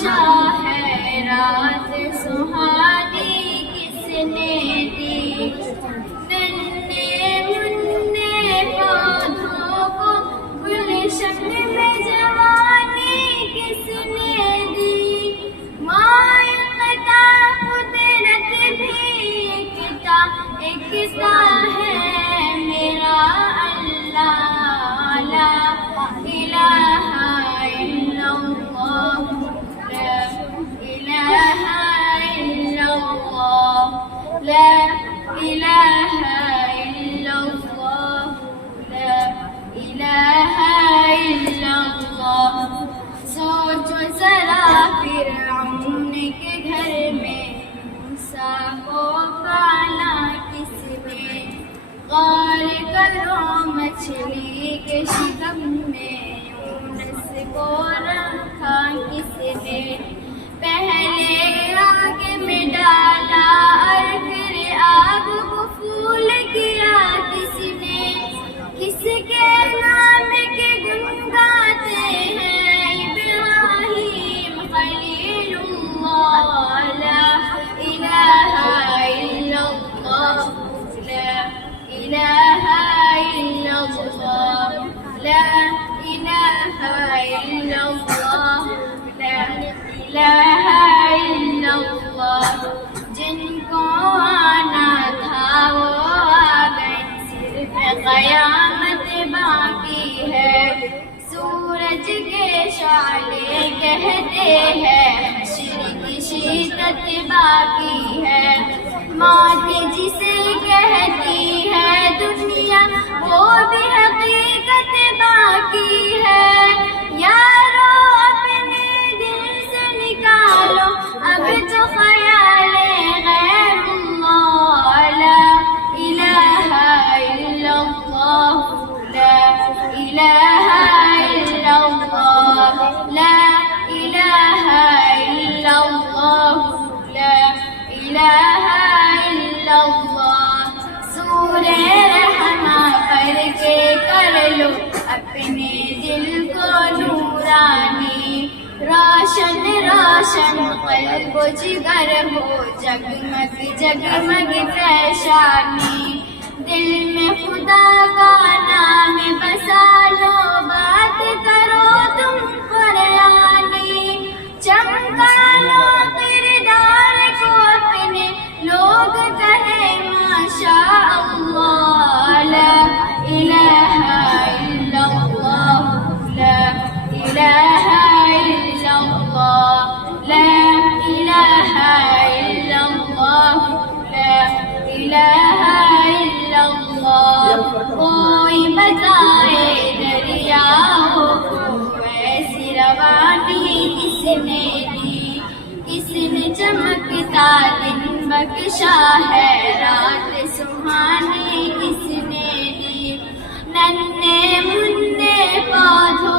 بخشا ہے رات سہانی کس نے دی، ننھے منھے پودوں کو گلشن میں جوانی کس نے دی، مائقتا قدرت بھی ایکتا ہے میرا اللہ، لا الہ الا اللہ، لا الہ الا اللہ، لا الہ الا اللہ، لا الہ الا اللہ۔ سوچو ذرا فرعون کے گھر میں موسیٰ کو پالا کس نے، غار کرو مچھلی کے شکم میں یونس کو رکھا کس نے، پہلے آگ میں ڈالا اور پھر آگ کو پھول کیا کس نے، کس کے نام کے گن گاتے ہیں ابراہیم خلیل اللہ، لا الہ الا اللہ، لا الہ الا اللہ، لا الہ الا اللہ، لا الہ الا اللہ۔ جن کو آنا تھا وہ آ گئے، صرف قیامت باقی ہے، سورج کے شعلے کہتے ہیں حشر کی شدت باقی ہے، موت جسے کہتی ہے دنیا وہ بھی حقیقت باقی ہے، یارو اپنے دل سے نکالو اب تو خیال غیر اللہ، لا الہ الا اللہ، لا الہ الا اللہ، لا الہ الا اللہ، لا الہ الا اللہ۔ سورہ رحماں پڑھ کے کر لو اپنے دل کو نورانی، روشن روشن قلب و جگر ہو جگمگ جگمگ پیشانی، دل میں خدا کا نام بسا لو، بات کرو تم قرآنی، چمکا لو کردار کو اپنے، لوگ کہے ماشاء اللہ، لا الہ الا اللہ، لا الہ الا اللہ، لا الہ الا اللہ، لا الہ الا اللہ۔ کوئی بتائے دریاؤں کو ایسی روانی کس نے دی، کس نے چمکتا دن بخشا ہے رات سہانی کس نے دی، ننھے منھے پودوں